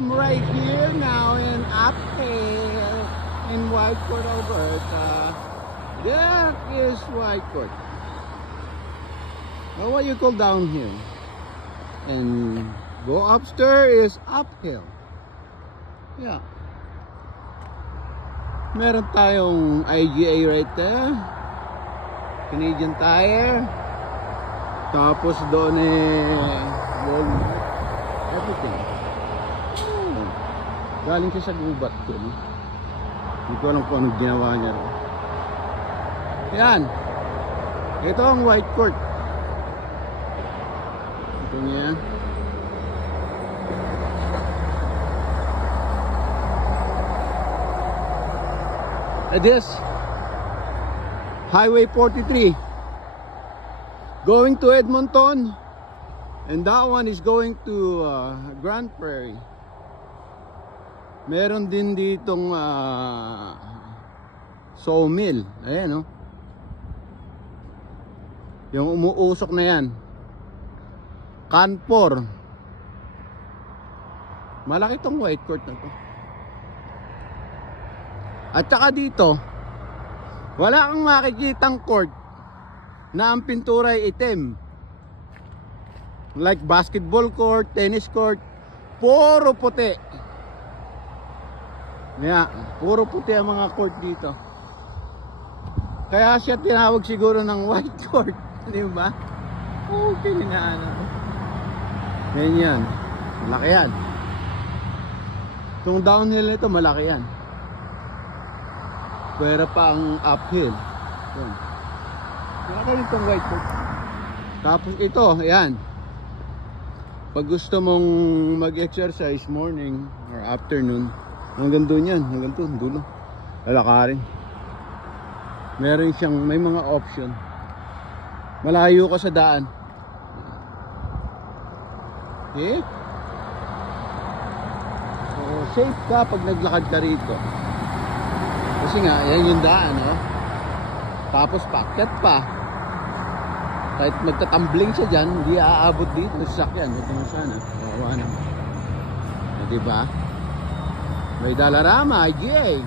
I'm right here now in Uphill in Whitecourt, Alberta. That is Whitecourt. Now what you call down here? And go upstairs is Uphill. Yeah. Meron tayong IGA right there. Canadian Tire. Tapos doon Walmart. Everything. Oh. Galing siya sa gubat ko, no? Hindi ko alam kung anong ginawa niya rin. Yan. Ito ang Whitecourt. Ito niya. This Highway 43 going to Edmonton, and that one is going to Grand Prairie. Meron din ditong sawmill. Ayan, no? Yung umuusok na yan, Canfor. Malaki tong Whitecourt na to. At saka dito, wala kang makikitang court na ang pintura ay itim. Like basketball court, tennis court, puro puti. Yeah, puro puti ang mga court dito. Kaya siya tinawag siguro ng Whitecourt, di ba? Okay na ano. Ganyan. Malaki yan. Itong downhill nito, malaki yan. Pwera pa ang uphill. Yan. Malaki nitong Whitecourt. Tapos ito, ayan. Pag gusto mong mag-exercise morning or afternoon, hanggang doon yan, hanggang doon, dulo. Lalakarin. Meron siyang, may mga option. Malayo ka sa daan. Okay? So, safe ka pag naglakad ka rito. Kasi nga, yan yung daan, no? Tapos paakyat pa. Kahit magtatambling siya dyan, hindi aabot dito. Sasakyan, ito mo sana. Kawawa na. Diba? May Dalarama, IGA.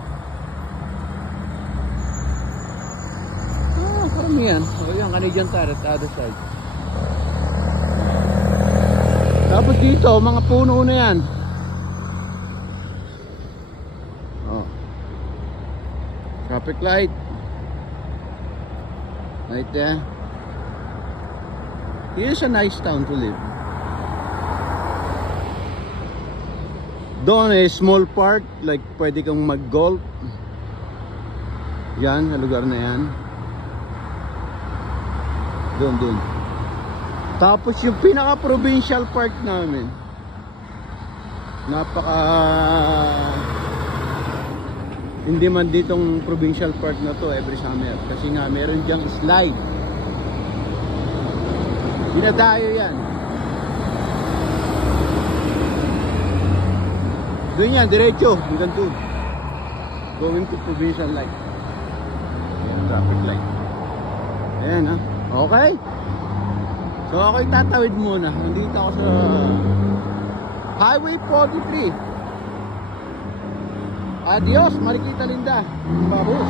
Ah, karamihan. So, yung Canadian Tire at other side. Tapos dito, mga puno na yan. Oh. Traffic light. Right there. Here's a nice town to live. Doon small park, like pwede kang mag-golf. Yan, sa lugar na yan. Doon. Tapos yung pinaka-provincial park namin, napaka hindi man ditong provincial park na to every summer. Kasi nga meron diyang slide. Dinadayo yan. Doon yan, diretso. Hanggang doon. Going to provincial light. Ayan, traffic light. Ayan, ha. Okay. So, ako'y tatawid muna. Nandito ako sa Highway 43. Adios, Marikita Linda. Babos.